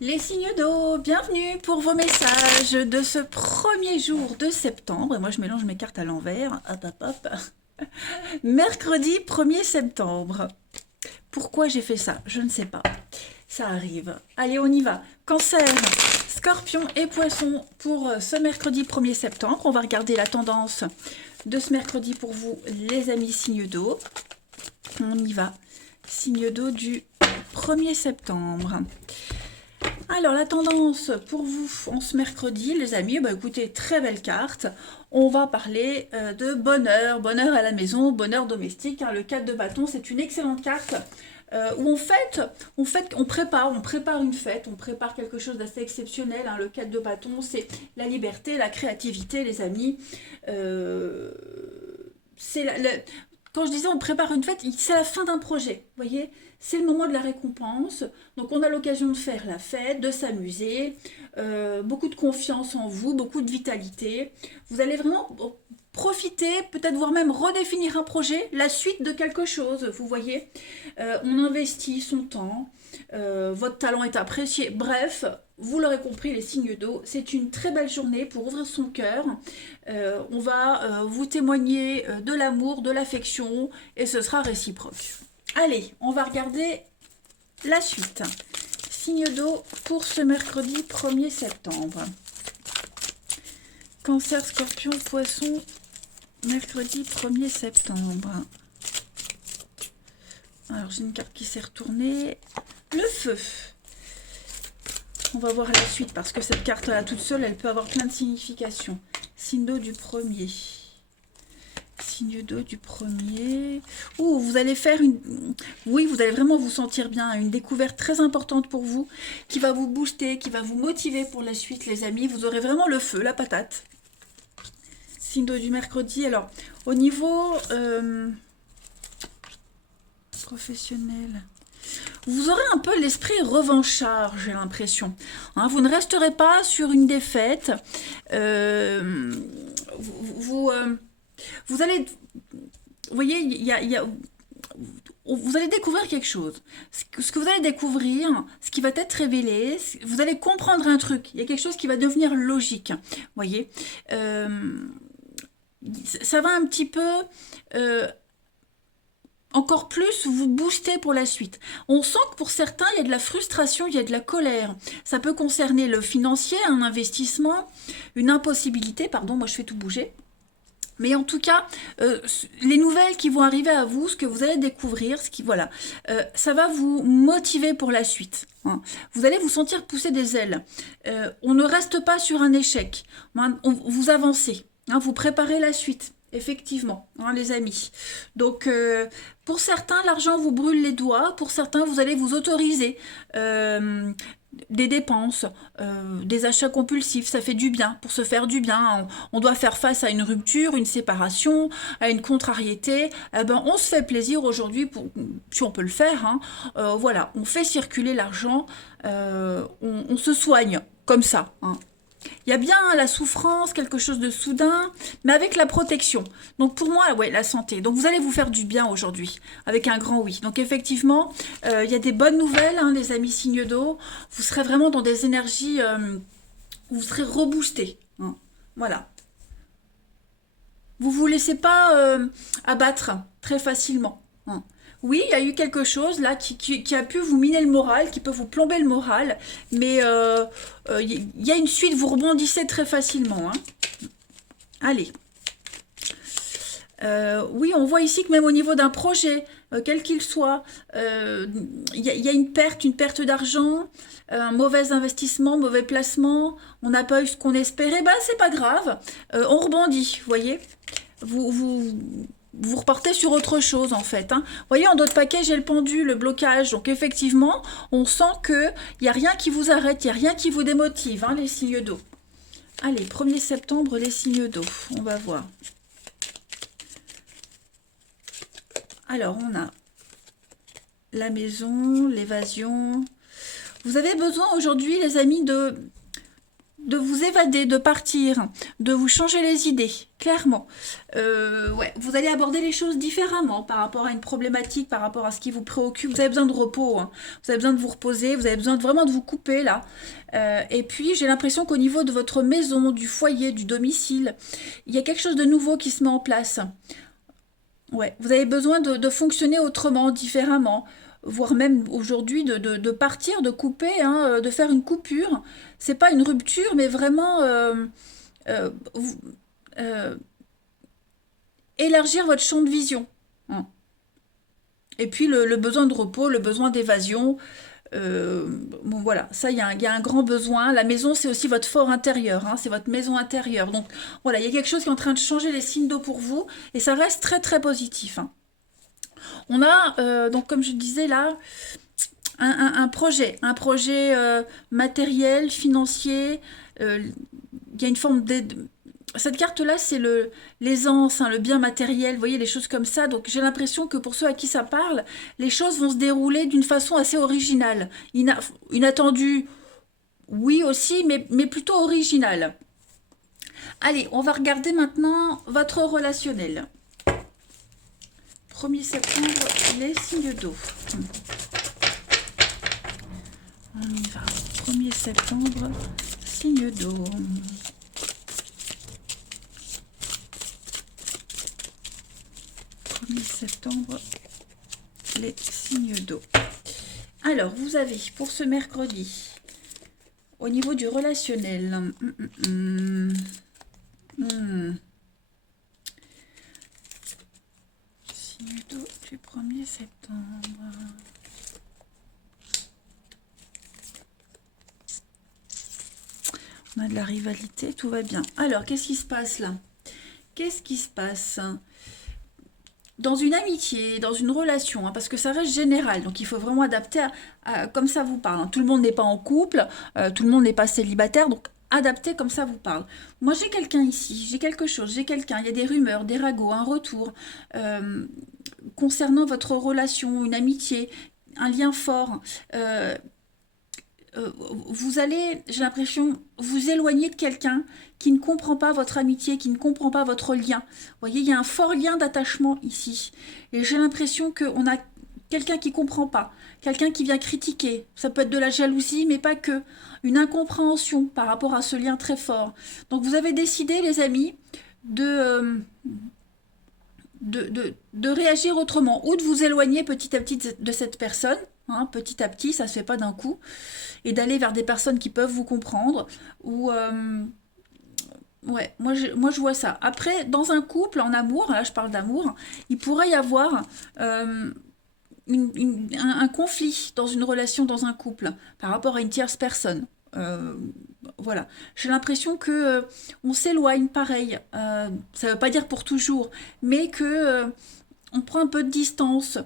Les signes d'eau, bienvenue pour vos messages de ce premier jour de septembre. Et moi, je mélange mes cartes à l'envers. Hop, hop, hop. Mercredi 1er septembre. Pourquoi j'ai fait ça? Je ne sais pas. Ça arrive. Allez, on y va. Cancer, Scorpion et Poisson pour ce mercredi 1er septembre. On va regarder la tendance de ce mercredi pour vous, les amis signes d'eau. On y va. Signe d'eau du 1er septembre. Alors, la tendance pour vous en ce mercredi, les amis, bah écoutez, très belle carte. On va parler de bonheur, bonheur à la maison, bonheur domestique. Hein. Le 4 de bâton, c'est une excellente carte où on prépare une fête, on prépare quelque chose d'assez exceptionnel. Hein. Le 4 de bâton, c'est la liberté, la créativité, les amis. C'est quand je disais on prépare une fête, c'est la fin d'un projet, vous voyez, c'est le moment de la récompense, donc on a l'occasion de faire la fête, de s'amuser, beaucoup de confiance en vous, beaucoup de vitalité, vous allez vraiment profiter, peut-être voire même redéfinir un projet, la suite de quelque chose, vous voyez, on investit son temps, votre talent est apprécié, bref, vous l'aurez compris, les signes d'eau, c'est une très belle journée pour ouvrir son cœur. On va vous témoigner de l'amour, de l'affection, et ce sera réciproque. Allez, on va regarder la suite. Signe d'eau pour ce mercredi 1er septembre. Cancer, Scorpion, Poisson, mercredi 1er septembre. Alors, j'ai une carte qui s'est retournée. Le feu. On va voir la suite parce que cette carte-là toute seule, elle peut avoir plein de significations. Signe d'eau du premier. Signe d'eau du premier. Ouh, vous allez faire une... Oui, vous allez vraiment vous sentir bien. Une découverte très importante pour vous qui va vous booster, qui va vous motiver pour la suite, les amis. Vous aurez vraiment le feu, la patate. Signe d'eau du mercredi. Alors, au niveau professionnel... Vous aurez un peu l'esprit revanchard, j'ai l'impression. Hein, vous ne resterez pas sur une défaite. Vous allez... Vous voyez, vous allez découvrir quelque chose. Ce que vous allez découvrir, ce qui va être révélé, vous allez comprendre un truc. Il y a quelque chose qui va devenir logique. Vous voyez, ça va un petit peu... encore plus vous booster pour la suite. On sent que pour certains, il y a de la frustration, il y a de la colère. Ça peut concerner le financier, un investissement, une impossibilité, pardon, moi je fais tout bouger. Mais en tout cas, les nouvelles qui vont arriver à vous, ce que vous allez découvrir, ça va vous motiver pour la suite. Hein. Vous allez vous sentir pousser des ailes. On ne reste pas sur un échec. Vous avancez. Hein, vous préparez la suite. Effectivement, hein, les amis. Donc, pour certains, l'argent vous brûle les doigts. Pour certains, vous allez vous autoriser des dépenses, des achats compulsifs. Ça fait du bien, pour se faire du bien. On doit faire face à une rupture, une séparation, à une contrariété. Eh ben, on se fait plaisir aujourd'hui, si on peut le faire. Hein. Voilà, on fait circuler l'argent. On se soigne comme ça. Hein. Il y a bien la souffrance, quelque chose de soudain, mais avec la protection. Donc pour moi, ouais, la santé. Donc vous allez vous faire du bien aujourd'hui, avec un grand oui. Donc effectivement, il y a des bonnes nouvelles, hein, les amis signes d'eau. Vous serez vraiment dans des énergies où vous serez reboostés. Hein. Voilà. Vous ne vous laissez pas abattre très facilement. Hein. Oui, il y a eu quelque chose là qui a pu vous miner le moral, qui peut vous plomber le moral, mais il y a une suite, vous rebondissez très facilement. Hein. Allez. Oui, on voit ici que même au niveau d'un projet, quel qu'il soit, y a une perte d'argent, un mauvais investissement, mauvais placement, on n'a pas eu ce qu'on espérait, bah c'est pas grave, on rebondit, vous voyez. Vous repartez sur autre chose en fait. Hein. Vous voyez, en d'autres paquets, j'ai le pendu, le blocage. Donc effectivement, on sent qu'il n'y a rien qui vous arrête, il n'y a rien qui vous démotive, hein, les signes d'eau. Allez, 1er septembre, les signes d'eau. On va voir. Alors, on a la maison, l'évasion. Vous avez besoin aujourd'hui, les amis, de vous évader, de partir, de vous changer les idées, clairement. Ouais, vous allez aborder les choses différemment par rapport à une problématique, par rapport à ce qui vous préoccupe. Vous avez besoin de repos, hein. Vous avez besoin de vous reposer, vous avez besoin vraiment de vous couper là. Et puis j'ai l'impression qu'au niveau de votre maison, du foyer, du domicile, il y a quelque chose de nouveau qui se met en place. Ouais, vous avez besoin de fonctionner autrement, différemment, voire même aujourd'hui de partir, de couper, hein, de faire une coupure. C'est pas une rupture, mais vraiment vous- euh, élargir votre champ de vision, hein. Et puis le besoin de repos, le besoin d'évasion. euh, bon voilà, ça il y a un grand besoin. La maison c'est aussi votre fort intérieur, hein, c'est votre maison intérieure. Donc voilà, il y a quelque chose qui est en train de changer les signes d'eau pour vous et ça reste très très positif, hein. On a, donc comme je disais là, un projet matériel, financier. Il y a une forme d'aide. Cette carte-là, c'est l'aisance, hein, le bien matériel, vous voyez, les choses comme ça. Donc j'ai l'impression que pour ceux à qui ça parle, les choses vont se dérouler d'une façon assez originale. Inattendue, oui aussi, mais plutôt originale. Allez, on va regarder maintenant votre relationnel. 1er septembre, les signes d'eau. On y va. 1er septembre, signe d'eau. Septembre, les signes d'eau. Alors, vous avez pour ce mercredi, au niveau du relationnel, signe d'eau du 1er septembre. On a de la rivalité, tout va bien. Alors, qu'est-ce qui se passe là? Qu'est-ce qui se passe dans une amitié, dans une relation, hein, parce que ça reste général, donc il faut vraiment adapter comme ça vous parle, hein. Tout le monde n'est pas en couple, tout le monde n'est pas célibataire, donc adapter comme ça vous parle. Moi j'ai quelqu'un ici, j'ai quelque chose, j'ai quelqu'un, il y a des rumeurs, des ragots, un retour concernant votre relation, une amitié, un lien fort. Vous allez, j'ai l'impression, vous éloigner de quelqu'un qui ne comprend pas votre amitié, qui ne comprend pas votre lien. Vous voyez, il y a un fort lien d'attachement ici. Et j'ai l'impression qu'on a quelqu'un qui ne comprend pas, quelqu'un qui vient critiquer. Ça peut être de la jalousie, mais pas que. Une incompréhension par rapport à ce lien très fort. Donc vous avez décidé, les amis, de réagir autrement, ou de vous éloigner petit à petit de cette personne, hein, petit à petit, ça ne se fait pas d'un coup, et d'aller vers des personnes qui peuvent vous comprendre, ou ouais, moi je vois ça. Après, dans un couple, en amour, là je parle d'amour, il pourrait y avoir un conflit dans une relation, dans un couple, par rapport à une tierce personne. Euh, voilà, j'ai l'impression que on s'éloigne pareil. Ça ne veut pas dire pour toujours, mais que on prend un peu de distance.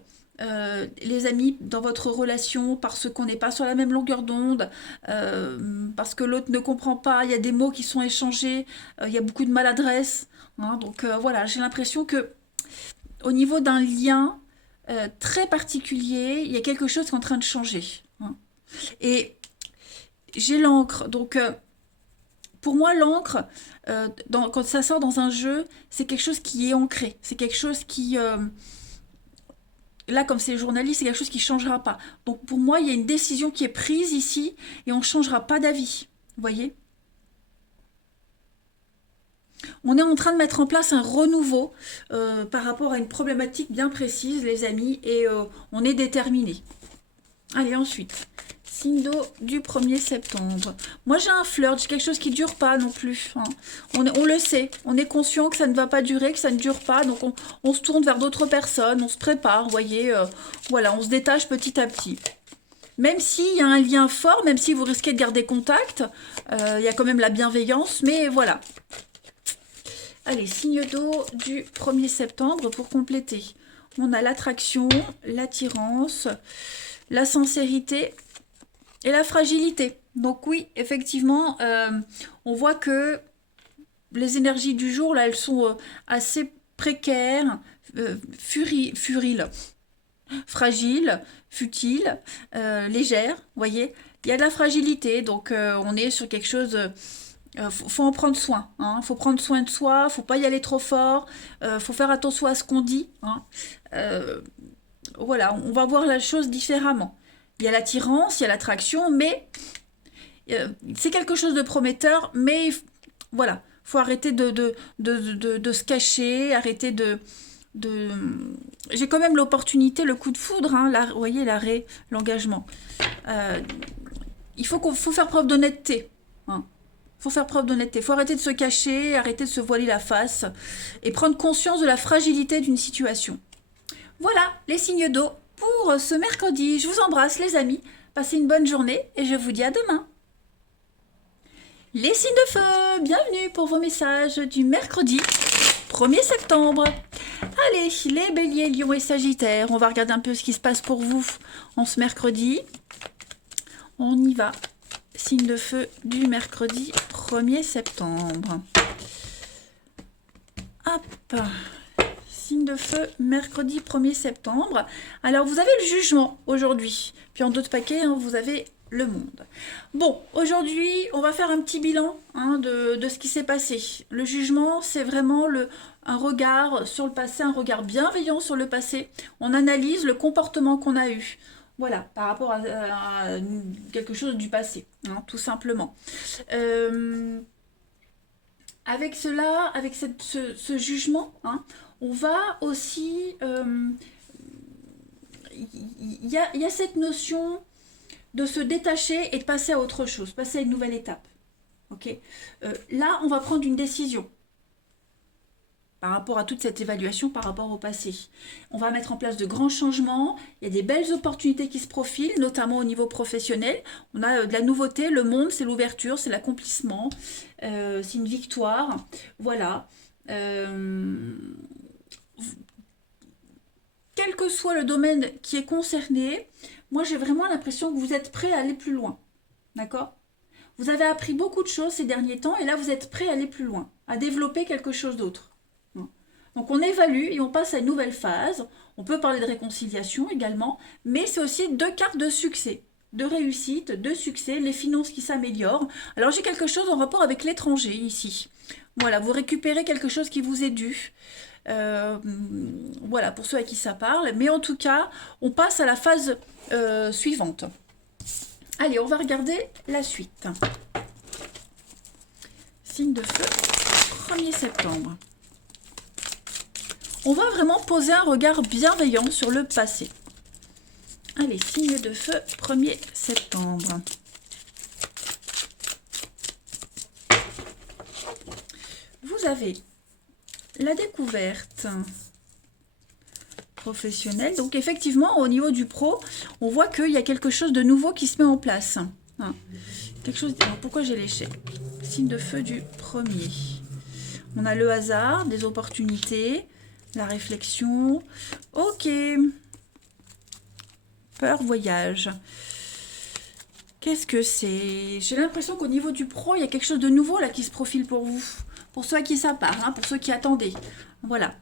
Les amis dans votre relation parce qu'on n'est pas sur la même longueur d'onde, parce que l'autre ne comprend pas, il y a des mots qui sont échangés, il y a beaucoup de maladresse, hein. Donc voilà, j'ai l'impression que au niveau d'un lien très particulier, il y a quelque chose qui est en train de changer, hein. Et j'ai l'encre, donc pour moi l'encre, quand ça sort dans un jeu, c'est quelque chose qui est ancré, c'est quelque chose qui là, comme c'est journaliste, c'est quelque chose qui ne changera pas. Donc pour moi, il y a une décision qui est prise ici et on ne changera pas d'avis. Vous voyez? On est en train de mettre en place un renouveau par rapport à une problématique bien précise, les amis, et on est déterminé. Allez, ensuite, signe d'eau du 1er septembre. Moi, j'ai un flirt, j'ai quelque chose qui ne dure pas non plus, hein. On le sait, on est conscient que ça ne va pas durer, que ça ne dure pas, donc on se tourne vers d'autres personnes, on se prépare, vous voyez, voilà, on se détache petit à petit. Même s'il y a un lien fort, même si vous risquez de garder contact, il y a quand même la bienveillance, mais voilà. Allez, signe d'eau du 1er septembre pour compléter. On a l'attraction, l'attirance, la sincérité et la fragilité. Donc oui, effectivement, on voit que les énergies du jour, là, elles sont assez précaires, furiles, fragiles, futiles, légères, vous voyez. Il y a de la fragilité, donc on est sur quelque chose faut en prendre soin. Hein. Faut prendre soin de soi, faut pas y aller trop fort, faut faire attention à ce qu'on dit. Hein. Voilà, on va voir la chose différemment. Il y a l'attirance, il y a l'attraction, mais c'est quelque chose de prometteur, mais voilà, faut arrêter de se cacher, arrêter de... J'ai quand même l'opportunité, le coup de foudre, hein, vous voyez, l'arrêt, l'engagement. Faut faire preuve d'honnêteté. Hein. Faut faire preuve d'honnêteté. Faut arrêter de se cacher, arrêter de se voiler la face et prendre conscience de la fragilité d'une situation. Voilà les signes d'eau pour ce mercredi. Je vous embrasse les amis. Passez une bonne journée et je vous dis à demain. Les signes de feu, bienvenue pour vos messages du mercredi 1er septembre. Allez, les béliers, lions et sagittaires, on va regarder un peu ce qui se passe pour vous en ce mercredi. On y va. Signe de feu du mercredi 1er septembre. Hop. Signe de feu, mercredi 1er septembre. Alors, vous avez le jugement aujourd'hui. Puis en d'autres paquets, hein, vous avez le monde. Bon, aujourd'hui, on va faire un petit bilan hein, de ce qui s'est passé. Le jugement, c'est vraiment un regard sur le passé, un regard bienveillant sur le passé. On analyse le comportement qu'on a eu. Voilà, par rapport à quelque chose du passé, hein, tout simplement. Avec cela, avec ce jugement, hein, on va aussi... Il y a cette notion de se détacher et de passer à autre chose, passer à une nouvelle étape. Okay, là, on va prendre une décision par rapport à toute cette évaluation par rapport au passé. On va mettre en place de grands changements, il y a des belles opportunités qui se profilent, notamment au niveau professionnel. On a de la nouveauté, le monde, c'est l'ouverture, c'est l'accomplissement, c'est une victoire. Voilà. Quel que soit le domaine qui est concerné, moi j'ai vraiment l'impression que vous êtes prêt à aller plus loin. D'accord ? Vous avez appris beaucoup de choses ces derniers temps et là vous êtes prêt à aller plus loin, à développer quelque chose d'autre. Donc on évalue et on passe à une nouvelle phase. On peut parler de réconciliation également, mais c'est aussi 2 cartes de succès, de réussite, de succès, les finances qui s'améliorent. Alors j'ai quelque chose en rapport avec l'étranger ici. Voilà, vous récupérez quelque chose qui vous est dû. Voilà, pour ceux à qui ça parle. Mais en tout cas, on passe à la phase suivante. Allez, on va regarder la suite. Signe de feu, 1er septembre. On va vraiment poser un regard bienveillant sur le passé. Allez, signe de feu, 1er septembre. Vous avez la découverte professionnelle. Donc effectivement, au niveau du pro, on voit qu'il y a quelque chose de nouveau qui se met en place. Hein. Quelque chose... Alors, pourquoi j'ai l'échec? Signe de feu du 1er. On a le hasard, des opportunités, la réflexion. Ok. Peur, voyage. Qu'est-ce que c'est? J'ai l'impression qu'au niveau du pro, il y a quelque chose de nouveau là qui se profile pour vous. Pour ceux à qui ça part, hein, pour ceux qui attendaient. Voilà.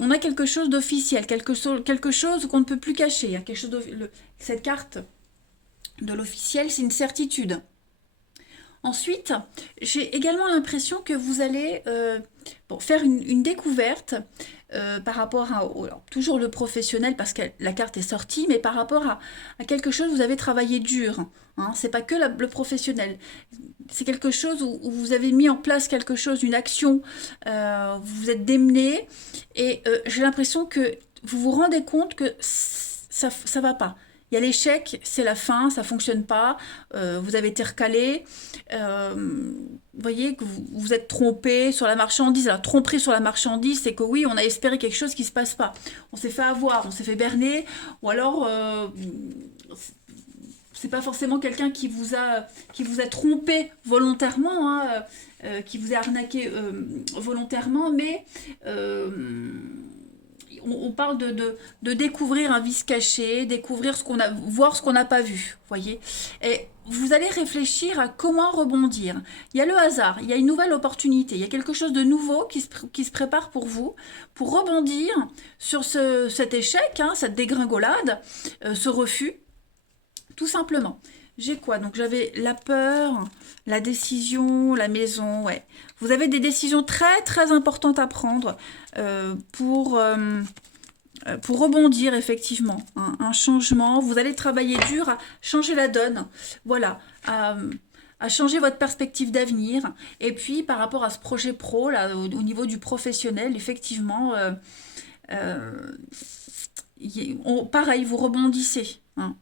On a quelque chose d'officiel, quelque chose qu'on ne peut plus cacher. Hein, quelque chose cette carte de l'officiel, c'est une certitude. Ensuite, j'ai également l'impression que vous allez faire une découverte par rapport à toujours le professionnel, parce que la carte est sortie, mais par rapport à quelque chose vous avez travaillé dur. Hein, c'est pas que le professionnel. C'est quelque chose où vous avez mis en place quelque chose, une action, vous vous êtes démené, et j'ai l'impression que vous vous rendez compte que ça va pas. Il y a l'échec, c'est la fin, ça ne fonctionne pas, vous avez été recalé, vous voyez que vous êtes trompé sur la marchandise. Alors, tromperie sur la marchandise, c'est que oui, on a espéré quelque chose qui ne se passe pas. On s'est fait avoir, on s'est fait berner, ou alors, c'est pas forcément quelqu'un qui vous a trompé volontairement, hein, qui vous a arnaqué volontairement, mais... on parle de découvrir un vice caché, découvrir voir ce qu'on n'a pas vu, voyez. Et vous allez réfléchir à comment rebondir. Il y a le hasard, il y a une nouvelle opportunité, il y a quelque chose de nouveau qui se prépare pour vous, pour rebondir sur cet échec, hein, cette dégringolade, ce refus, tout simplement. J'ai quoi? Donc j'avais la peur, la décision, la maison, ouais. Vous avez des décisions très très importantes à prendre pour rebondir effectivement. Un changement, vous allez travailler dur à changer la donne, voilà, à changer votre perspective d'avenir. Et puis par rapport à ce projet pro, là, au niveau du professionnel, effectivement, pareil, vous rebondissez, hein.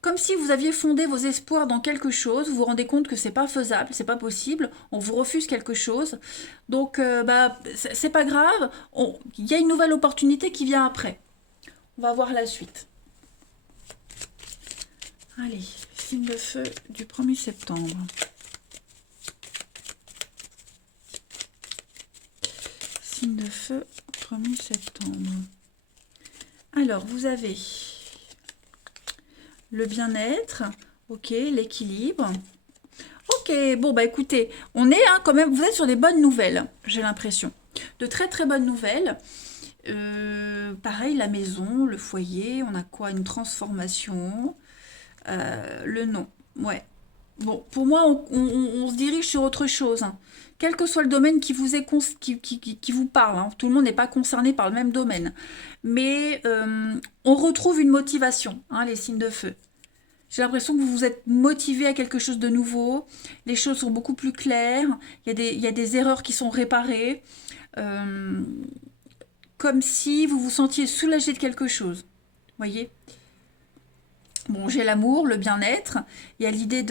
Comme si vous aviez fondé vos espoirs dans quelque chose, vous vous rendez compte que c'est pas faisable, c'est pas possible, on vous refuse quelque chose. Donc, bah, c'est pas grave, il y a une nouvelle opportunité qui vient après. On va voir la suite. Allez, signe de feu du 1er septembre. Signe de feu, 1er septembre. Alors, vous avez le bien-être, ok, l'équilibre. Ok, bon bah écoutez, on est quand même, vous êtes sur des bonnes nouvelles, j'ai l'impression. De très très bonnes nouvelles. Pareil, la maison, le foyer, on a quoi? Une transformation. Le nom, ouais. Bon, pour moi, on se dirige sur autre chose, hein. Quel que soit le domaine qui vous est qui vous parle, hein. Tout le monde n'est pas concerné par le même domaine. Mais on retrouve une motivation, hein, les signes de feu. J'ai l'impression que vous vous êtes motivé à quelque chose de nouveau. Les choses sont beaucoup plus claires. Il y a des erreurs qui sont réparées. Comme si vous vous sentiez soulagé de quelque chose. Voyez? Bon, j'ai l'amour, le bien-être. Il y a l'idée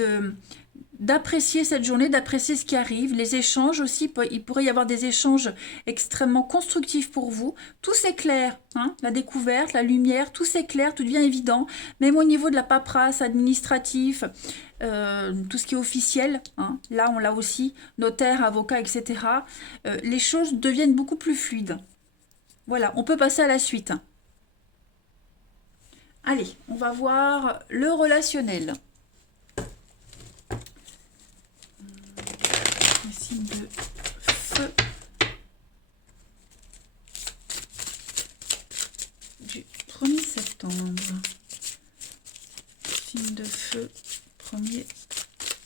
d'apprécier cette journée, d'apprécier ce qui arrive, les échanges aussi, il pourrait y avoir des échanges extrêmement constructifs pour vous. Tout s'éclaire, hein, la découverte, la lumière, tout s'éclaire, tout devient évident, même au niveau de la paperasse, administratif, tout ce qui est officiel, hein, là on l'a aussi, notaire, avocat, etc. Les choses deviennent beaucoup plus fluides. Voilà, on peut passer à la suite. Allez, on va voir le relationnel. Signe de feu du 1er septembre. Signe de feu 1er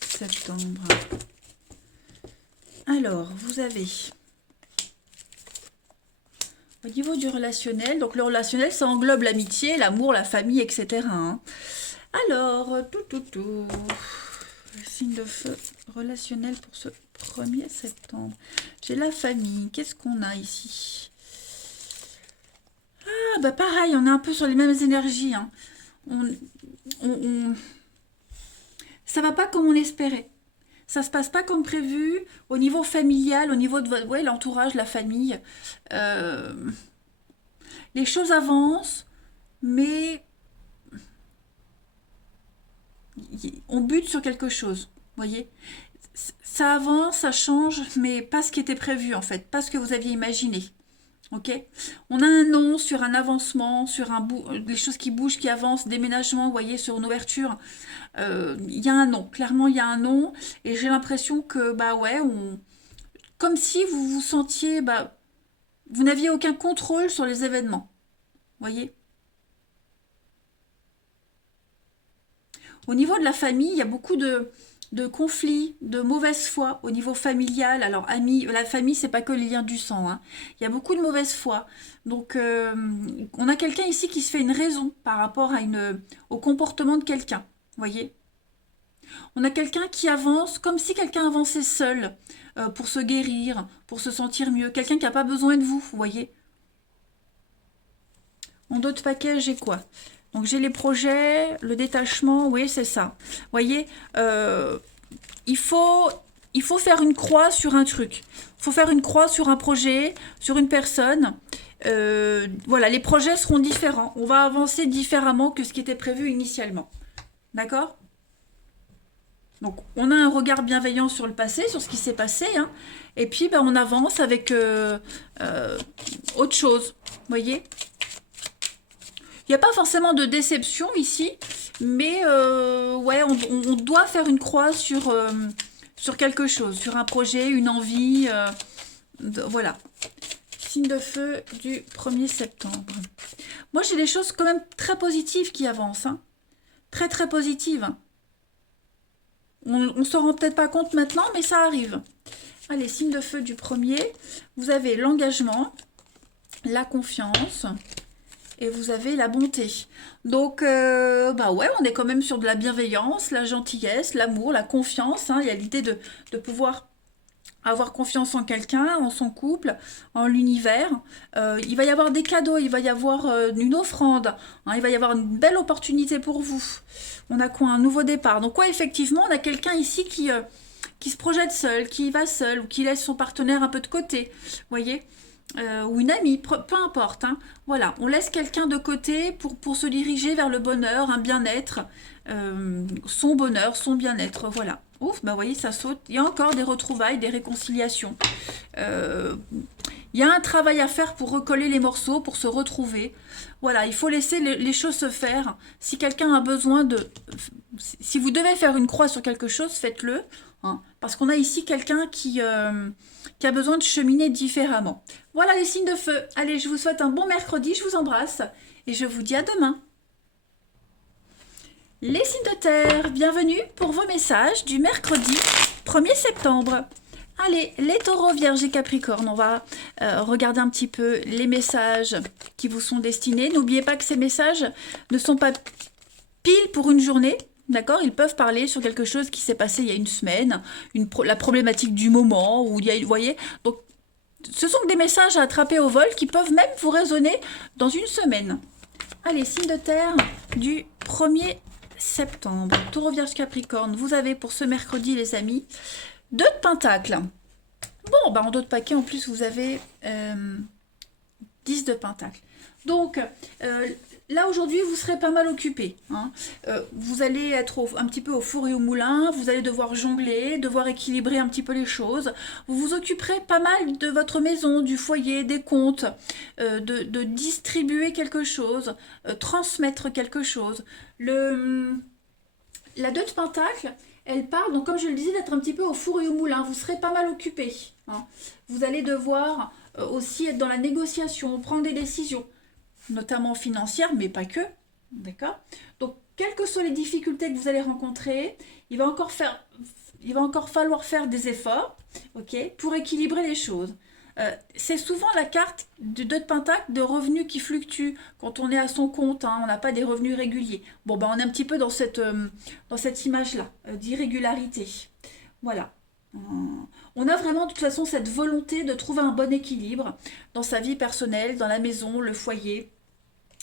septembre. Alors, vous avez au niveau du relationnel, donc le relationnel, ça englobe l'amitié, l'amour, la famille, etc., hein. Alors, signe de feu relationnel pour ce 1er septembre. J'ai la famille. Qu'est-ce qu'on a ici? Ah, bah pareil, on est un peu sur les mêmes énergies, hein. Ça va pas comme on espérait. Ça se passe pas comme prévu au niveau familial, au niveau de votre, ouais, l'entourage, la famille. Les choses avancent, mais on bute sur quelque chose. Voyez? Ça avance, ça change, mais pas ce qui était prévu en fait, pas ce que vous aviez imaginé. Ok? On a un non sur un avancement, sur des choses qui bougent, qui avancent, déménagement, vous voyez, sur une ouverture. Il y a un non, clairement il y a un non, et j'ai l'impression que, bah ouais, comme si vous vous sentiez, bah, vous n'aviez aucun contrôle sur les événements. Voyez? Au niveau de la famille, il y a beaucoup de conflits, de mauvaise foi au niveau familial. Alors, amis, la famille, c'est pas que les liens du sang, hein. Il y a beaucoup de mauvaise foi. Donc, on a quelqu'un ici qui se fait une raison par rapport au comportement de quelqu'un. Voyez? On a quelqu'un qui avance comme si quelqu'un avançait seul pour se guérir, pour se sentir mieux. Quelqu'un qui n'a pas besoin de vous, vous voyez? En d'autres paquets, j'ai quoi? Donc j'ai les projets, le détachement, oui c'est ça. Vous voyez, il faut faire une croix sur un truc. Il faut faire une croix sur un projet, sur une personne. Voilà, les projets seront différents. On va avancer différemment que ce qui était prévu initialement. D'accord? Donc on a un regard bienveillant sur le passé, sur ce qui s'est passé, hein, et puis ben, on avance avec autre chose. Vous voyez? Il n'y a pas forcément de déception ici, mais ouais, on doit faire une croix sur quelque chose, sur un projet, une envie. Voilà. signe de feu du 1er septembre. Moi, j'ai des choses quand même très positives qui avancent. Hein. Très, très positives. Hein. On ne s'en rend peut-être pas compte maintenant, mais ça arrive. Allez, signe de feu du 1er. Vous avez l'engagement, la confiance et vous avez la bonté. Donc, bah ouais, on est quand même sur de la bienveillance, la gentillesse, l'amour, la confiance. Hein. Il y a l'idée de pouvoir avoir confiance en quelqu'un, en son couple, en l'univers. Il va y avoir des cadeaux, il va y avoir une offrande, hein, il va y avoir une belle opportunité pour vous. On a quoi? Un nouveau départ. Donc ouais, effectivement, on a quelqu'un ici qui se projette seul, qui va seul, ou qui laisse son partenaire un peu de côté. Vous voyez ou une amie, peu importe. Hein. Voilà, on laisse quelqu'un de côté pour se diriger vers le bonheur, un bien-être, son bonheur, son bien-être. Voilà. Ouf, bah vous voyez, ça saute. Il y a encore des retrouvailles, des réconciliations. Il y a un travail à faire pour recoller les morceaux, pour se retrouver. Voilà, il faut laisser les choses se faire. Si quelqu'un a besoin de... Si vous devez faire une croix sur quelque chose, faites-le. Hein, parce qu'on a ici quelqu'un qui a besoin de cheminer différemment. Voilà les signes de feu. Allez, je vous souhaite un bon mercredi, je vous embrasse et je vous dis à demain. Les signes de terre, bienvenue pour vos messages du mercredi 1er septembre. Allez, les taureaux, vierges et capricornes, on va regarder un petit peu les messages qui vous sont destinés. N'oubliez pas que ces messages ne sont pas pile pour une journée. D'accord, ils peuvent parler sur quelque chose qui s'est passé il y a une semaine, la problématique du moment, ou il y a, vous voyez, donc ce sont des messages à attraper au vol qui peuvent même vous résonner dans une semaine. Allez, signe de terre du 1er septembre. Taureau, vierge, capricorne, vous avez pour ce mercredi, les amis, 2 de pentacles. Bon, bah en 2 de paquets, en plus, vous avez 10 de pentacles. Donc, là, aujourd'hui, vous serez pas mal occupé. Hein. Vous allez être un petit peu au four et au moulin, vous allez devoir jongler, devoir équilibrer un petit peu les choses. Vous vous occuperez pas mal de votre maison, du foyer, des comptes, de distribuer quelque chose, transmettre quelque chose. La 2 de Pentacle, elle parle, donc comme je le disais, d'être un petit peu au four et au moulin. Vous serez pas mal occupé. Hein. Vous allez devoir aussi être dans la négociation, prendre des décisions, notamment financières, mais pas que, d'accord? Donc, quelles que soient les difficultés que vous allez rencontrer, il va encore falloir faire des efforts, ok, pour équilibrer les choses. C'est souvent la carte du 2 de Pentacle de revenus qui fluctuent quand on est à son compte, hein, on n'a pas des revenus réguliers. Bon, ben on est un petit peu dans cette image-là, d'irrégularité. Voilà. On a vraiment de toute façon cette volonté de trouver un bon équilibre dans sa vie personnelle, dans la maison, le foyer,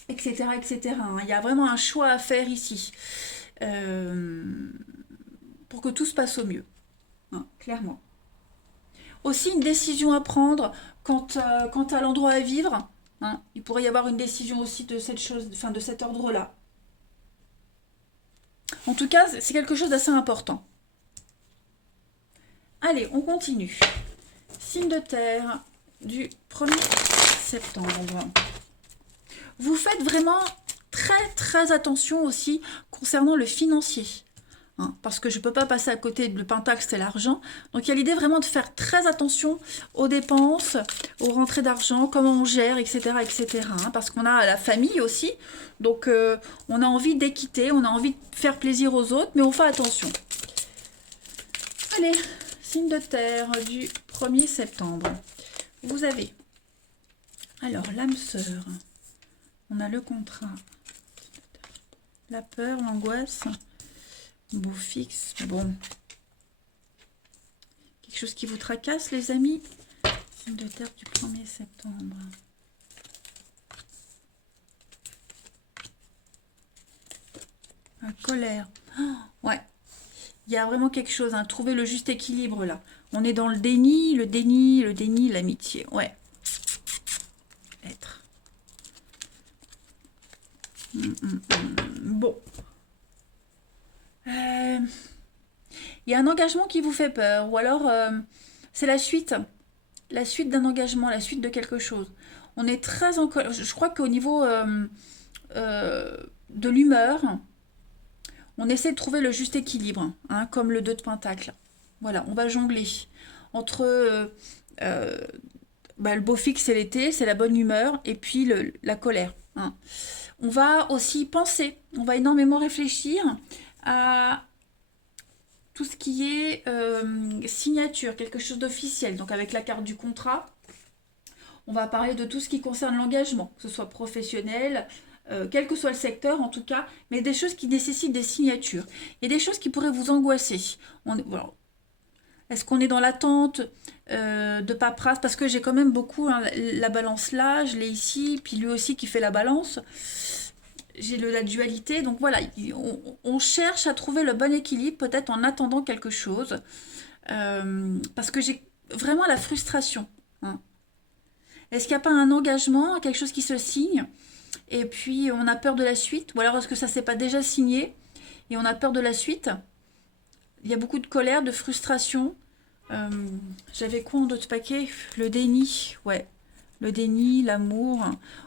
etc. etc. Il y a vraiment un choix à faire ici pour que tout se passe au mieux, hein, clairement. Aussi une décision à prendre quant à l'endroit à vivre. Hein. Il pourrait y avoir une décision aussi de cette chose, enfin de cet ordre-là. En tout cas, c'est quelque chose d'assez important. Allez, on continue. Signe de terre du 1er septembre. Vous faites vraiment très très attention aussi concernant le financier. Hein, parce que je ne peux pas passer à côté de le pentacle, c'est l'argent. Donc il y a l'idée vraiment de faire très attention aux dépenses, aux rentrées d'argent, comment on gère, etc. etc. Hein, parce qu'on a la famille aussi. Donc on a envie d'équité, on a envie de faire plaisir aux autres, mais on fait attention. Allez, signe de terre du 1er septembre. Vous avez, alors, l'âme sœur. On a le contrat. La peur, l'angoisse. Beau fixe, bon. Quelque chose qui vous tracasse, les amis. Signe de terre du 1er septembre. La colère. Oh, ouais. Il y a vraiment quelque chose, hein. Trouver le juste équilibre, là. On est dans le déni, l'amitié. Ouais. Être. Bon. Il y a un engagement qui vous fait peur, ou alors c'est la suite d'un engagement, la suite de quelque chose. On est très en colère. Je crois qu'au niveau de l'humeur, on essaie de trouver le juste équilibre, hein, comme le 2 de Pentacle. Voilà, on va jongler entre Bah, le beau fixe, c'est l'été, c'est la bonne humeur, et puis la colère, hein. On va aussi penser, on va énormément réfléchir à tout ce qui est signature, quelque chose d'officiel. Donc avec la carte du contrat, on va parler de tout ce qui concerne l'engagement, que ce soit professionnel, quel que soit le secteur en tout cas, mais des choses qui nécessitent des signatures. Et des choses qui pourraient vous angoisser. Voilà. Est-ce qu'on est dans l'attente de paperasse? Parce que j'ai quand même beaucoup, hein, la balance là, je l'ai ici, puis lui aussi qui fait la balance. J'ai la dualité, donc voilà, on cherche à trouver le bon équilibre, peut-être en attendant quelque chose, parce que j'ai vraiment la frustration, hein. Est-ce qu'il n'y a pas un engagement, quelque chose qui se signe, et puis on a peur de la suite, ou alors est-ce que ça ne s'est pas déjà signé, et on a peur de la suite? Il y a beaucoup de colère, de frustration. Euh, J'avais quoi en d'autres paquets? Le déni, ouais. Le déni, l'amour.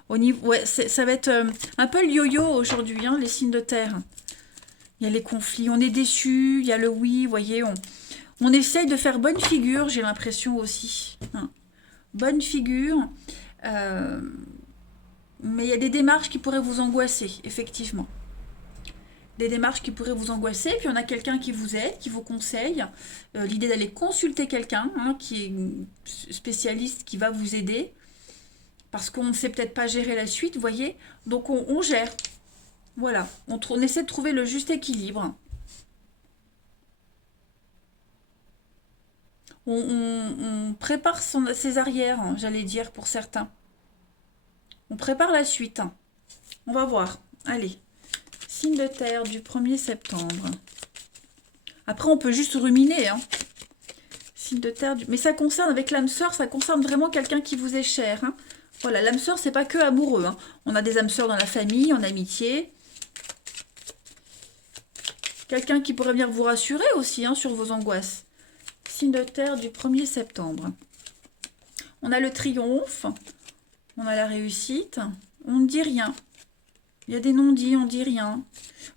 Au niveau, ouais, ça va être un peu le yo-yo aujourd'hui, hein, les signes de terre. Il y a les conflits, on est déçu, il y a le oui, vous voyez, on essaye de faire bonne figure, j'ai l'impression aussi, hein. Bonne figure, euh, mais il y a des démarches qui pourraient vous angoisser, effectivement. Des démarches qui pourraient vous angoisser, puis on a quelqu'un qui vous aide, qui vous conseille. L'idée d'aller consulter quelqu'un, hein, qui est spécialiste, qui va vous aider, parce qu'on ne sait peut-être pas gérer la suite, vous voyez. Donc on gère, voilà. On essaie de trouver le juste équilibre. On prépare ses arrières, hein, j'allais dire, pour certains. On prépare la suite, hein. On va voir. Allez. Signe de terre du 1er septembre. Après, on peut juste ruminer, hein. Signe de terre. Mais ça concerne, avec l'âme sœur, ça concerne vraiment quelqu'un qui vous est cher, hein. Voilà, l'âme sœur, c'est pas que amoureux, hein. On a des âmes sœurs dans la famille, en amitié. Quelqu'un qui pourrait venir vous rassurer aussi, hein, sur vos angoisses. Signe de terre du 1er septembre. On a le triomphe. On a la réussite. On ne dit rien. Il y a des non-dits, on ne dit rien.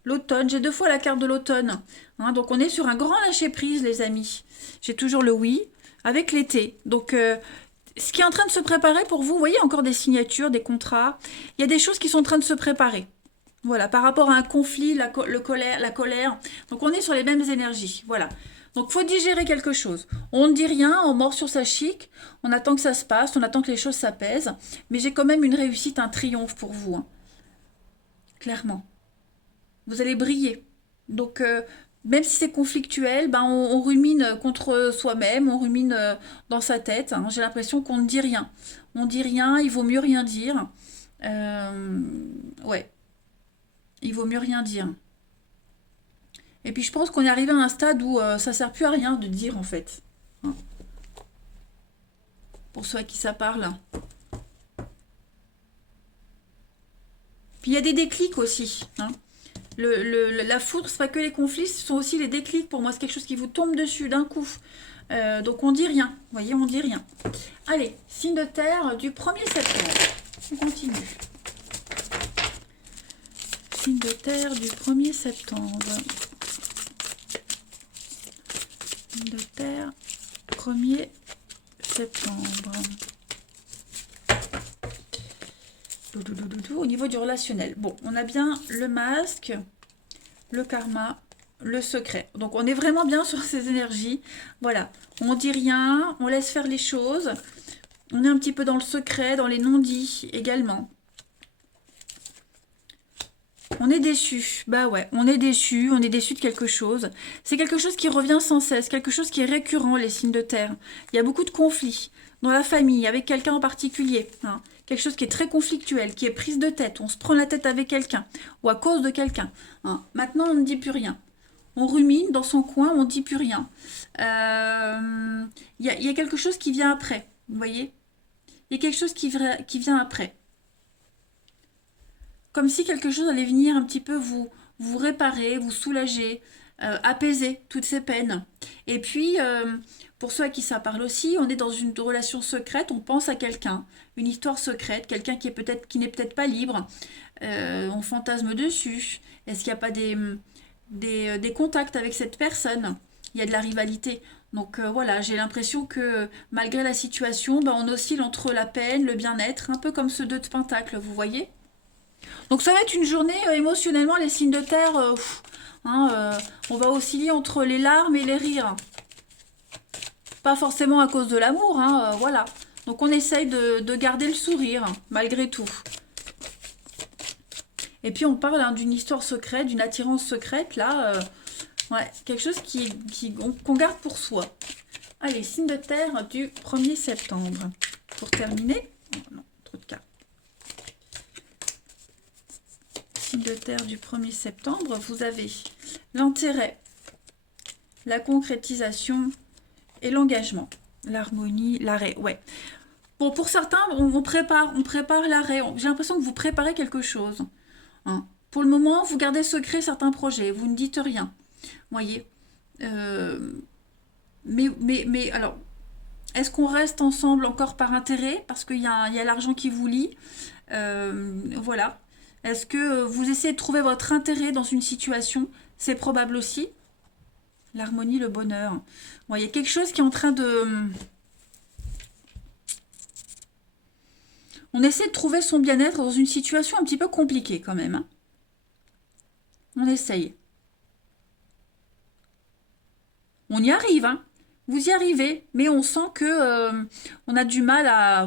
L'automne, j'ai 2 fois la carte de l'automne, hein, donc on est sur un grand lâcher-prise, les amis. J'ai toujours le oui, avec l'été. Donc, ce qui est en train de se préparer pour vous, vous voyez encore des signatures, des contrats. Il y a des choses qui sont en train de se préparer. Voilà, par rapport à un conflit, la colère. Donc, on est sur les mêmes énergies. Voilà. Donc, il faut digérer quelque chose. On ne dit rien, on mord sur sa chic. On attend que ça se passe, on attend que les choses s'apaisent. Mais j'ai quand même une réussite, un triomphe pour vous, hein. Clairement. Vous allez briller. Donc, même si c'est conflictuel, ben, on rumine contre soi-même, on rumine dans sa tête, hein. J'ai l'impression qu'on ne dit rien. On dit rien, il vaut mieux rien dire. Euh, ouais, il vaut mieux rien dire. Et puis je pense qu'on est arrivé à un stade où ça sert plus à rien de dire en fait, hein, pour ceux à qui ça parle. Puis il y a des déclics aussi, hein. La foudre, c'est pas que les conflits, ce sont aussi les déclics. Pour moi, c'est quelque chose qui vous tombe dessus d'un coup. Donc on dit rien. Vous voyez, on dit rien. Allez, signe de terre du 1er septembre. On continue. Signe de terre du 1er septembre. Signe de terre, 1er septembre. Au niveau du relationnel. Bon, on a bien le masque, le karma, le secret. Donc on est vraiment bien sur ces énergies. Voilà, on dit rien, on laisse faire les choses. On est un petit peu dans le secret, dans les non-dits également. On est déçu. Bah ouais, on est déçu de quelque chose. C'est quelque chose qui revient sans cesse, quelque chose qui est récurrent, les signes de terre. Il y a beaucoup de conflits dans la famille, avec quelqu'un en particulier, hein. Quelque chose qui est très conflictuel, qui est prise de tête. On se prend la tête avec quelqu'un ou à cause de quelqu'un, hein. Maintenant, on ne dit plus rien. On rumine dans son coin, on ne dit plus rien. Il y a quelque chose qui vient après, vous voyez? Il y a quelque chose qui vient après. Comme si quelque chose allait venir un petit peu vous réparer, vous soulager, apaiser toutes ces peines. Et puis, pour ceux à qui ça parle aussi, on est dans une relation secrète, on pense à quelqu'un, une histoire secrète, quelqu'un qui n'est peut-être pas libre, on fantasme dessus. Est-ce qu'il n'y a pas des contacts avec cette personne? Il y a de la rivalité. Donc voilà, j'ai l'impression que malgré la situation, ben, on oscille entre la peine, le bien-être, un peu comme ce 2 de Pentacle, vous voyez. Donc ça va être une journée émotionnellement, les signes de terre, hein, on va osciller entre les larmes et les rires. Pas forcément à cause de l'amour, hein, voilà. Donc on essaye de garder le sourire, malgré tout. Et puis on parle hein, d'une histoire secrète, d'une attirance secrète, là. Ouais, quelque chose qu'on garde pour soi. Allez, signe de terre du 1er septembre. Pour terminer. Oh non, trop de cartes. Signe de terre du 1er septembre, vous avez l'intérêt, la concrétisation et l'engagement. L'harmonie, l'arrêt, ouais. Bon, pour certains, on prépare l'arrêt. J'ai l'impression que vous préparez quelque chose. Hein. Pour le moment, vous gardez secret certains projets. Vous ne dites rien. Voyez. Mais alors, est-ce qu'on reste ensemble encore par intérêt? Parce qu'il y a l'argent qui vous lie. Voilà. Est-ce que vous essayez de trouver votre intérêt dans une situation? C'est probable aussi. L'harmonie, le bonheur. Bon, il y a quelque chose qui est en train de... On essaie de trouver son bien-être dans une situation un petit peu compliquée quand même. Hein. On essaye. On y arrive, hein. Vous y arrivez, mais on sent que on a du mal à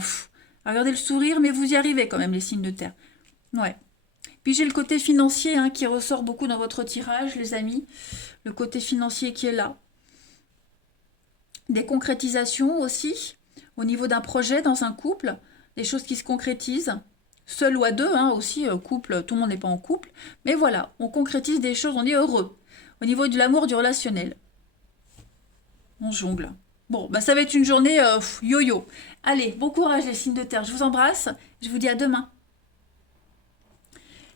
garder le sourire, mais vous y arrivez quand même, les signes de terre. Ouais. Puis j'ai le côté financier hein, qui ressort beaucoup dans votre tirage, les amis. Le côté financier qui est là. Des concrétisations aussi, au niveau d'un projet dans un couple, des choses qui se concrétisent. Seul ou à deux, hein, aussi, couple, tout le monde n'est pas en couple. Mais voilà, on concrétise des choses, on est heureux. Au niveau de l'amour, du relationnel. On jongle. Bon, bah ça va être une journée yo-yo. Allez, bon courage les signes de terre. Je vous embrasse. Je vous dis à demain.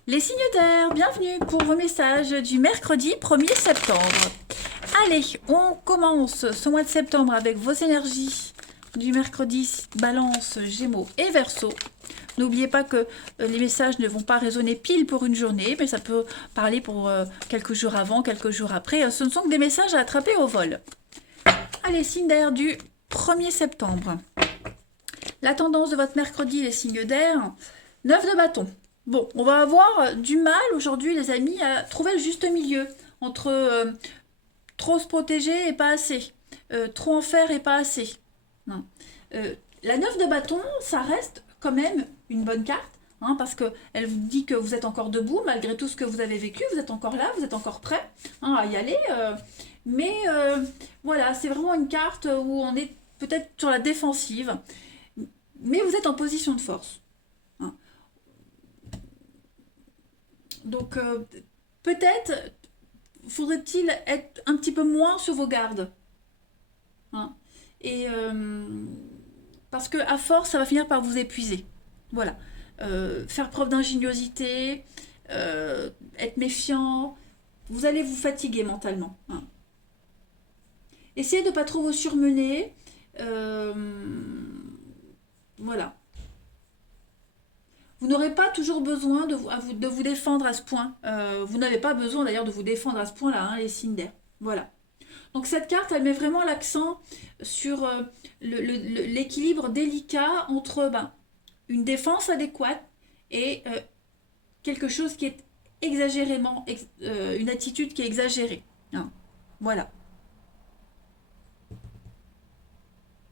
Les signes de terre, bienvenue pour vos messages du mercredi 1er septembre. Allez, on commence ce mois de septembre avec vos énergies du mercredi Balance, Gémeaux et Verseau. N'oubliez pas que les messages ne vont pas résonner pile pour une journée, mais ça peut parler pour quelques jours avant, quelques jours après. Ce ne sont que des messages à attraper au vol. Allez, signe d'air du 1er septembre. La tendance de votre mercredi, les signes d'air, 9 de bâton. Bon, on va avoir du mal aujourd'hui, les amis, à trouver le juste milieu entre trop se protéger et pas assez, trop en faire et pas assez. Non. La 9 de bâton, ça reste quand même une bonne carte, hein, parce qu'elle vous dit que vous êtes encore debout, malgré tout ce que vous avez vécu, vous êtes encore là, vous êtes encore prêt hein, à y aller. Mais voilà, c'est vraiment une carte où on est peut-être sur la défensive, mais vous êtes en position de force. Hein. Donc peut-être faudrait-il être un petit peu moins sur vos gardes. Hein. Et parce que à force, ça va finir par vous épuiser. Voilà. Faire preuve d'ingéniosité, être méfiant, vous allez vous fatiguer mentalement. Hein. Essayez de ne pas trop vous surmener. Voilà. Vous n'aurez pas toujours besoin de vous défendre à ce point. Vous n'avez pas besoin d'ailleurs de vous défendre à ce point-là, hein, les signes d'air. Voilà. Donc cette carte, elle met vraiment l'accent sur l'équilibre délicat entre une défense adéquate et quelque chose qui est exagérément, une attitude qui est exagérée. Hein. Voilà.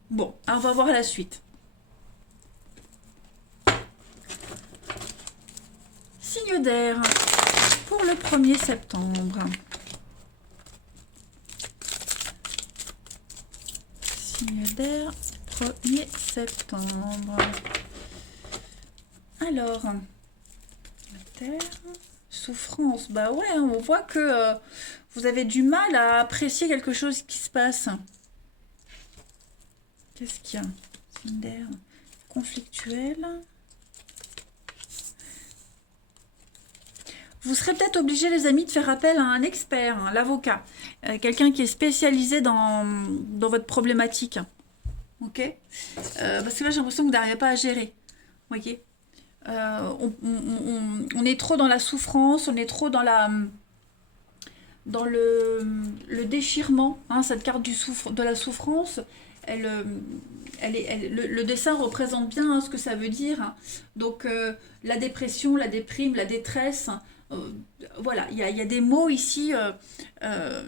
Bon, on va voir la suite. Signe d'air pour le 1er septembre. Signe d'air, 1er septembre. Alors, la terre, souffrance. Bah ouais, on voit que vous avez du mal à apprécier quelque chose qui se passe. Qu'est-ce qu'il y a? Signe d'air, conflictuel. Vous serez peut-être obligé, les amis, de faire appel à un expert, hein, l'avocat. Quelqu'un qui est spécialisé dans votre problématique. Ok parce que là, j'ai l'impression que vous n'arrivez pas à gérer. Ok on est trop dans la souffrance, on est trop dans dans le déchirement, hein, cette carte de la souffrance, le dessin représente bien hein, ce que ça veut dire. Hein. Donc la dépression, la déprime, la détresse, voilà, il y a des mots ici. Euh,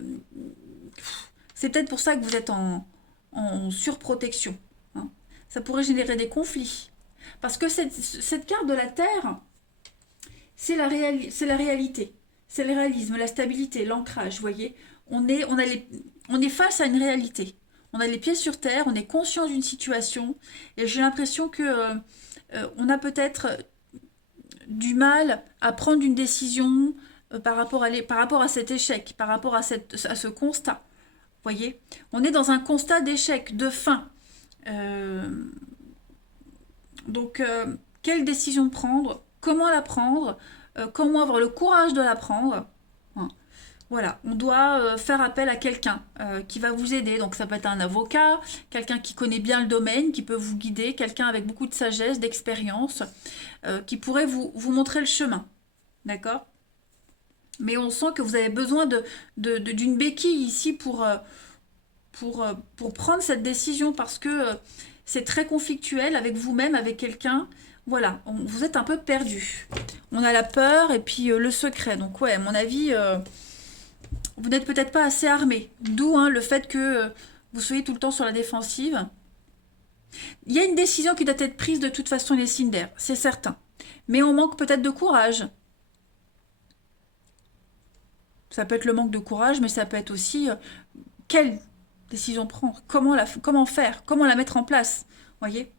c'est peut-être pour ça que vous êtes en surprotection. Hein. Ça pourrait générer des conflits. Parce que cette carte de la Terre, c'est la réalité. C'est le réalisme, la stabilité, l'ancrage, vous voyez. On est face à une réalité. On a les pieds sur terre, on est conscient d'une situation, et j'ai l'impression que on a peut-être du mal à prendre une décision par rapport à cet échec, par rapport à ce constat. Vous voyez, on est dans un constat d'échec, de fin. Euh, donc, quelle décision prendre? Comment la prendre? Comment avoir le courage de la prendre? Hein. Voilà, on doit faire appel à quelqu'un qui va vous aider. Donc ça peut être un avocat, quelqu'un qui connaît bien le domaine, qui peut vous guider, quelqu'un avec beaucoup de sagesse, d'expérience, qui pourrait vous montrer le chemin. D'accord? Mais on sent que vous avez besoin d'une béquille ici pour prendre cette décision parce que c'est très conflictuel avec vous-même, avec quelqu'un. Voilà, vous êtes un peu perdu. On a la peur et puis le secret. Donc ouais, à mon avis, vous n'êtes peut-être pas assez armé. D'où hein, le fait que vous soyez tout le temps sur la défensive. Il y a une décision qui doit être prise de toute façon, les Cinder, c'est certain. Mais on manque peut-être de courage. Ça peut être le manque de courage, mais ça peut être aussi quelle décision prendre, comment faire, comment la mettre en place. Voyez.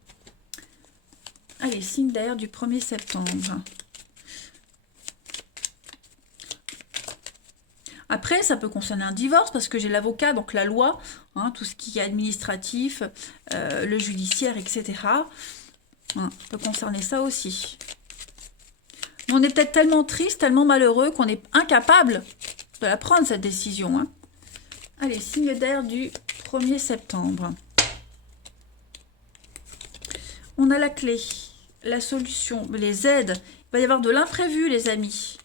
Allez, Cinder du 1er septembre. Après, ça peut concerner un divorce, parce que j'ai l'avocat, donc la loi, hein, tout ce qui est administratif, le judiciaire, etc. Hein, peut concerner ça aussi. Mais on est peut-être tellement triste, tellement malheureux, qu'on est incapable de la prendre, cette décision. Hein. Allez, signe d'air du 1er septembre. On a la clé, la solution, les aides. Il va y avoir de l'imprévu, les amis.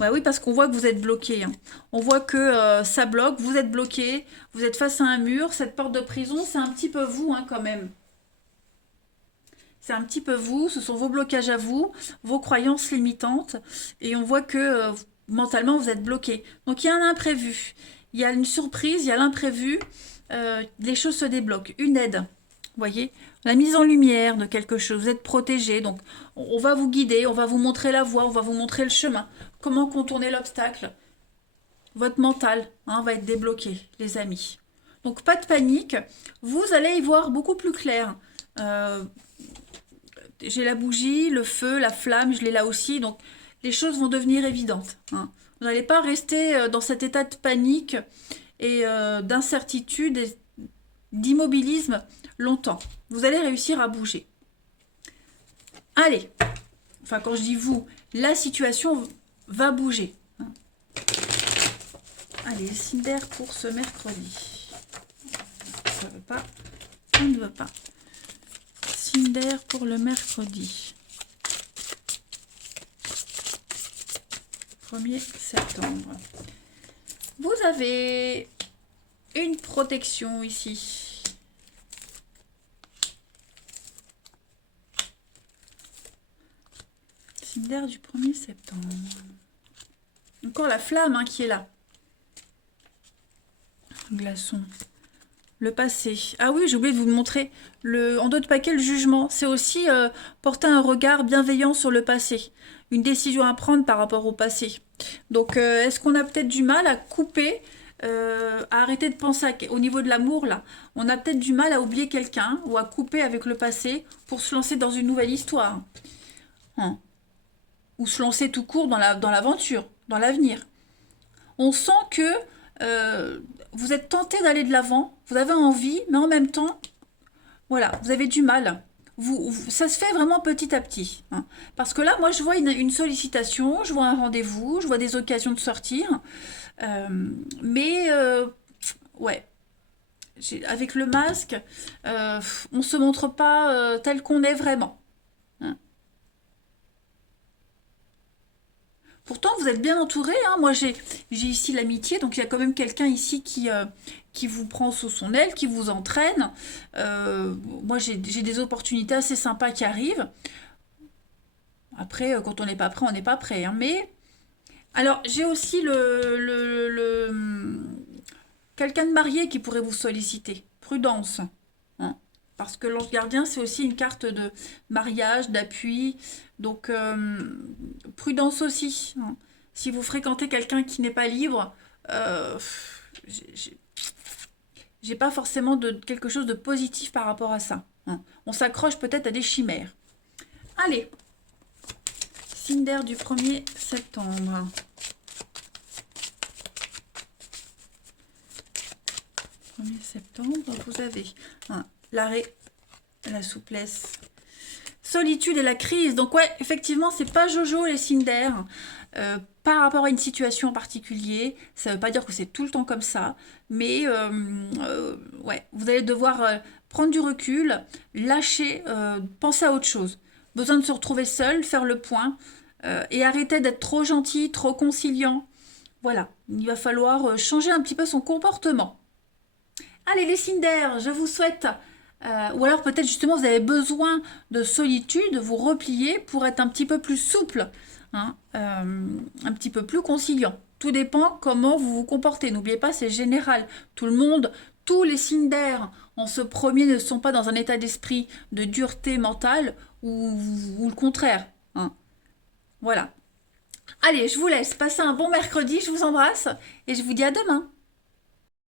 Ouais, oui, parce qu'on voit que vous êtes bloqué. Hein. On voit que ça bloque, vous êtes bloqué, vous êtes face à un mur. Cette porte de prison, c'est un petit peu vous hein, quand même. C'est un petit peu vous, ce sont vos blocages à vous, vos croyances limitantes. Et on voit que mentalement, vous êtes bloqué. Donc il y a un imprévu. Il y a une surprise, il y a l'imprévu. Les choses se débloquent. Une aide, vous voyez, la mise en lumière de quelque chose. Vous êtes protégé. Donc on va vous guider, on va vous montrer la voie, on va vous montrer le chemin. Comment contourner l'obstacle? Votre mental hein, va être débloqué, les amis. Donc, pas de panique. Vous allez y voir beaucoup plus clair. J'ai la bougie, le feu, la flamme, je l'ai là aussi. Donc, les choses vont devenir évidentes. Hein. Vous n'allez pas rester dans cet état de panique et d'incertitude et d'immobilisme longtemps. Vous allez réussir à bouger. Allez. Enfin, quand je dis vous, la situation va bouger. Hein. Allez, Cinder pour ce mercredi. Ça ne veut pas. Ça ne veut pas. Cinder pour le mercredi. 1er septembre. Vous avez une protection ici. Cinder du 1er septembre. Encore la flamme hein, qui est là. Glaçon. Le passé. Ah oui, j'ai oublié de vous montrer. En d'autres paquets, le jugement. C'est aussi porter un regard bienveillant sur le passé. Une décision à prendre par rapport au passé. Donc, est-ce qu'on a peut-être du mal à couper, à arrêter de penser au niveau de l'amour, là? On a peut-être du mal à oublier quelqu'un ou à couper avec le passé pour se lancer dans une nouvelle histoire. Hein. Ou se lancer tout court dans l'aventure, dans l'avenir. On sent que vous êtes tenté d'aller de l'avant, vous avez envie, mais en même temps, voilà, vous avez du mal. Ça se fait vraiment petit à petit. Hein. Parce que là, moi, je vois une sollicitation, je vois un rendez-vous, je vois des occasions de sortir. Ouais, avec le masque, on ne se montre pas tel qu'on est vraiment. Hein. Pourtant, vous êtes bien entouré, hein. Moi, j'ai ici l'amitié, donc il y a quand même quelqu'un ici qui vous prend sous son aile, qui vous entraîne. Moi, j'ai des opportunités assez sympas qui arrivent. Après, quand on n'est pas prêt, on n'est pas prêt, hein. Mais, alors, j'ai aussi quelqu'un de marié qui pourrait vous solliciter. Prudence, hein. Parce que l'ange gardien, c'est aussi une carte de mariage, d'appui. Donc, prudence aussi, hein. Si vous fréquentez quelqu'un qui n'est pas libre, euh, j'ai j'ai pas forcément quelque chose de positif par rapport à ça, hein. On s'accroche peut-être à des chimères. Allez, signe d'air du 1er septembre. 1er septembre, vous avez l'arrêt, la souplesse, solitude et la crise. Donc ouais, effectivement, c'est pas Jojo les signes d'air. Par rapport à une situation en particulier, ça ne veut pas dire que c'est tout le temps comme ça, mais ouais, vous allez devoir prendre du recul, lâcher, penser à autre chose. Besoin de se retrouver seul, faire le point, et arrêter d'être trop gentil, trop conciliant. Voilà, il va falloir changer un petit peu son comportement. Allez les signes d'air, je vous souhaite, ou alors peut-être justement vous avez besoin de solitude, vous replier pour être un petit peu plus souple, hein, un petit peu plus conciliant. Tout dépend comment vous vous comportez. N'oubliez pas, c'est général. Tout le monde, tous les signes d'air en ce premier ne sont pas dans un état d'esprit de dureté mentale ou le contraire, hein. Voilà. Allez, je vous laisse. Passez un bon mercredi, je vous embrasse et je vous dis à demain.